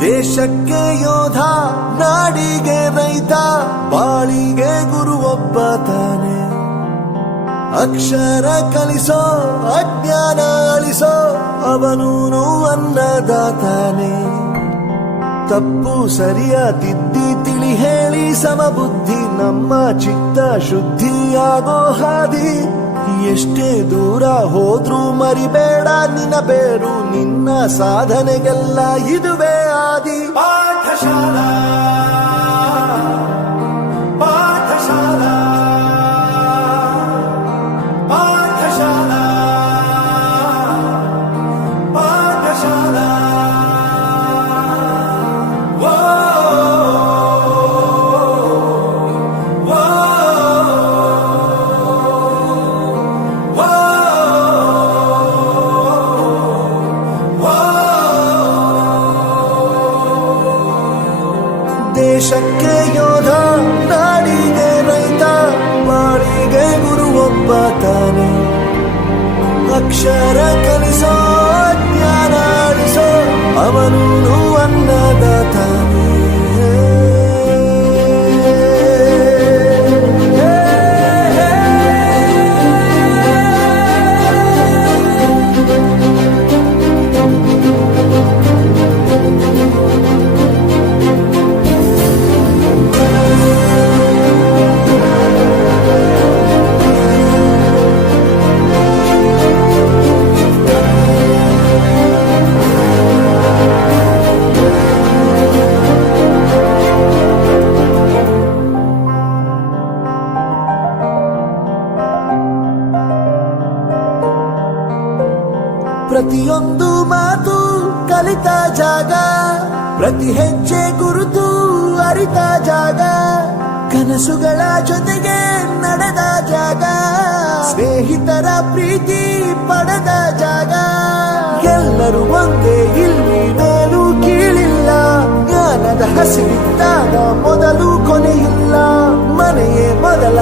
ದೇಶಕ್ಕೆ ಯೋಧ, ನಾಡಿಗೆ ರೈತ, ಬಾಳಿಗೆ ಗುರು ಒಬ್ಬ ತಾನೆ. ಅಕ್ಷರ ಕಲಿಸೋ, ಅಜ್ಞಾನ ಅಳಿಸೋ, ಅವನೂನು ಅನ್ನದಾತಾನೆ. ತಪ್ಪು ಸರಿಯ ತಿದ್ದಿ ತಿಳಿ ಹೇಳಿ ಸಮಬುದ್ಧಿ, ನಮ್ಮ ಚಿತ್ತ ಶುದ್ಧಿಯಾಗೋ ಹಾದಿ. ಎಷ್ಟೇ ದೂರ ಹೋದ್ರೂ ಮರಿಬೇಡ ನಿನ್ನ ಬೇರು, ನಿನ್ನ ಸಾಧನೆಗೆಲ್ಲ ಇದುವೇ ಆದಿ. ಪಾಠಶಾಲಾ ಪಾಠಶಾಲಾ ಪಾಠಶಾಲಾ ಪಾಠಶಾಲಾ. ದೇಶಕ್ಕೆ ಯೋಧ, ನಾಡಿಗೆ ರೈತ, ಬಾಳಿಗೆ ಗುರು ಒಬ್ಬ ತಾನೆ. ಅಕ್ಷರ ಕಲಿಸೋ, ಜ್ಞಾನ ಅಳಿಸೋ, ಅವನೂನು ಅನ್ನದಾತಾನೆ. ಪ್ರತಿಯೊಂದು ಮಾತು ಕಲಿತ ಜಾಗ, ಪ್ರತಿ ಹೆಜ್ಜೆ ಗುರುತು ಅರಿತ ಜಾಗ, ಕನಸುಗಳ ಜೊತೆಗೆ ನಡೆದ ಜಾಗ, ಸ್ನೇಹಿತರ ಪ್ರೀತಿ ಪಡೆದ ಜಾಗ. ಎಲ್ಲರೂ ಒಂದೇ, ಇಲ್ಲಿ ಮೇಲೂ ಕೀಳಿಲ್ಲ, ಜ್ಞಾನದ ಹಸಿವಿದ್ದಾಗ ಮೊದಲು ಕೊನೆಯಿಲ್ಲ, ಮನೆಯೇ ಮೊದಲ